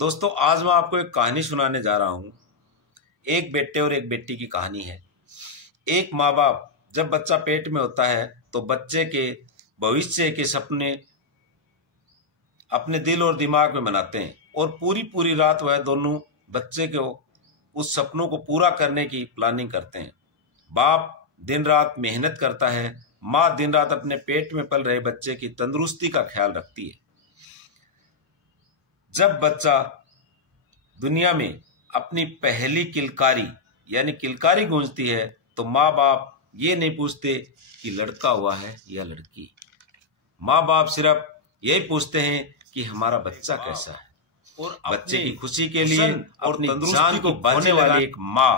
दोस्तों, आज मैं आपको एक कहानी सुनाने जा रहा हूँ। एक बेटे और एक बेटी की कहानी है। एक माँ बाप जब बच्चा पेट में होता है तो बच्चे के भविष्य के सपने अपने दिल और दिमाग में बनाते हैं और पूरी पूरी रात वह दोनों बच्चे को उस सपनों को पूरा करने की प्लानिंग करते हैं। बाप दिन रात मेहनत करता है, माँ दिन रात अपने पेट में पल रहे बच्चे की तंदुरुस्ती का ख्याल रखती है। जब बच्चा दुनिया में अपनी पहली किलकारी यानी किलकारी गूंजती है तो माँ बाप ये नहीं पूछते कि लड़का हुआ है या लड़की। माँ बाप सिर्फ यही पूछते हैं कि हमारा बच्चा कैसा है, और बच्चे की खुशी के लिए और अपनी जान को बांधने वाली एक माँ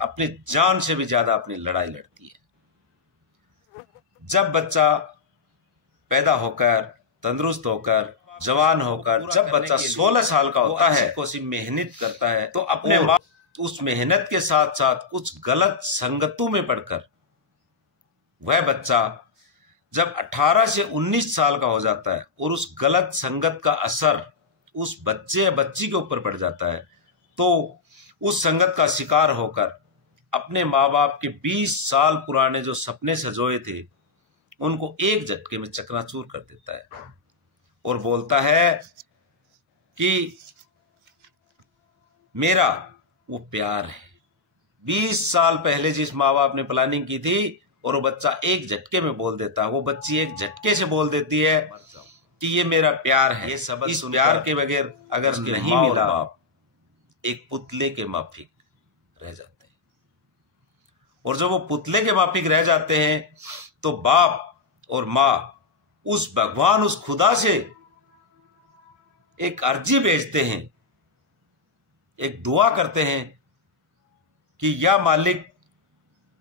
अपनी जान से भी ज्यादा अपनी लड़ाई लड़ती है। जब बच्चा पैदा होकर तंदुरुस्त होकर जवान होकर जब बच्चा 16 साल का होता है तो उसी मेहनत करता है तो अपने माँ उस मेहनत के साथ साथ कुछ गलत संगतों में पड़कर वह बच्चा जब 18 से 19 साल का हो जाता है और उस गलत संगत का असर उस बच्चे या बच्ची के ऊपर पड़ जाता है तो उस संगत का शिकार होकर अपने माँ बाप के 20 साल पुराने जो सपने सजोए थे उनको एक झटके में चकनाचूर कर देता है और बोलता है कि मेरा वो प्यार है। 20 साल पहले जिस माँ बाप ने प्लानिंग की थी और वो बच्चा एक झटके में बोल देता है, वो बच्ची एक झटके से बोल देती है कि ये मेरा प्यार है। ये सबक इस प्यार के बगैर अगर नहीं मिला बाप एक पुतले के माफिक रह जाते हैं, और जब वो पुतले के माफिक रह जाते हैं तो बाप और माँ उस भगवान उस खुदा से एक अर्जी भेजते हैं, एक दुआ करते हैं कि या मालिक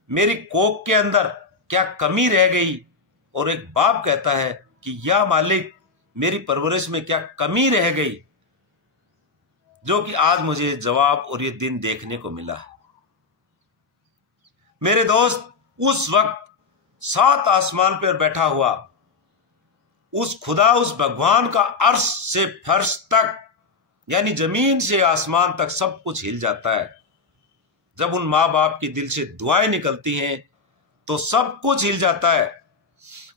मेरी कोख के अंदर क्या कमी रह गई, और एक बाप कहता है कि या मालिक मेरी परवरिश में क्या कमी रह गई, जो कि आज मुझे जवाब और ये दिन देखने को मिला है। मेरे दोस्त, उस वक्त 7 आसमान पर बैठा हुआ उस खुदा उस भगवान का अर्श से फर्श तक यानी जमीन से आसमान तक सब कुछ हिल जाता है। जब उन माँ बाप के दिल से दुआएं निकलती हैं तो सब कुछ हिल जाता है,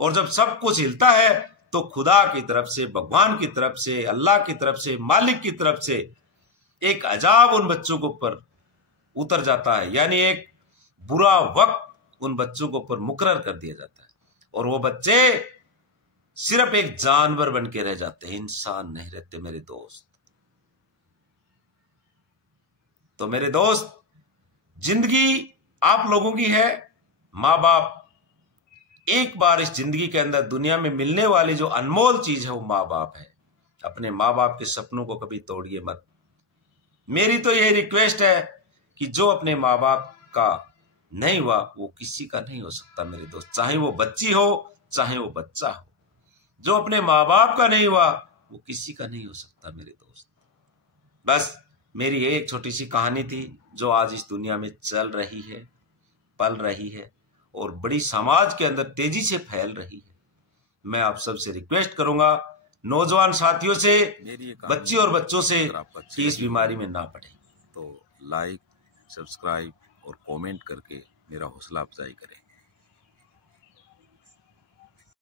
और जब सब कुछ हिलता है तो खुदा की तरफ से, भगवान की तरफ से, अल्लाह की तरफ से, मालिक की तरफ से एक अजाब उन बच्चों के ऊपर उतर जाता है, यानी एक बुरा वक्त उन बच्चों के ऊपर मुकर्रर कर दिया जाता है और वो बच्चे सिर्फ एक जानवर बन के रह जाते हैं, इंसान नहीं रहते मेरे दोस्त। तो मेरे दोस्त, जिंदगी आप लोगों की है। माँ बाप एक बार इस जिंदगी के अंदर दुनिया में मिलने वाली जो अनमोल चीज है वो माँ बाप है। अपने माँ बाप के सपनों को कभी तोड़िए मत। मेरी तो यही रिक्वेस्ट है कि जो अपने माँ बाप का नहीं हुआ वो किसी का नहीं हो सकता मेरे दोस्त, चाहे वो बच्ची हो चाहे वो बच्चा हो। जो अपने माँ बाप का नहीं हुआ वो किसी का नहीं हो सकता मेरे दोस्त। बस मेरी एक छोटी सी कहानी थी जो आज इस दुनिया में चल रही है, पल रही है और बड़ी समाज के अंदर तेजी से फैल रही है। मैं आप सबसे रिक्वेस्ट करूंगा, नौजवान साथियों से, बच्ची और बच्चों से, कि इस बीमारी में ना पड़े। तो लाइक, सब्सक्राइब और कमेंट करके मेरा हौसला अफजाई करें।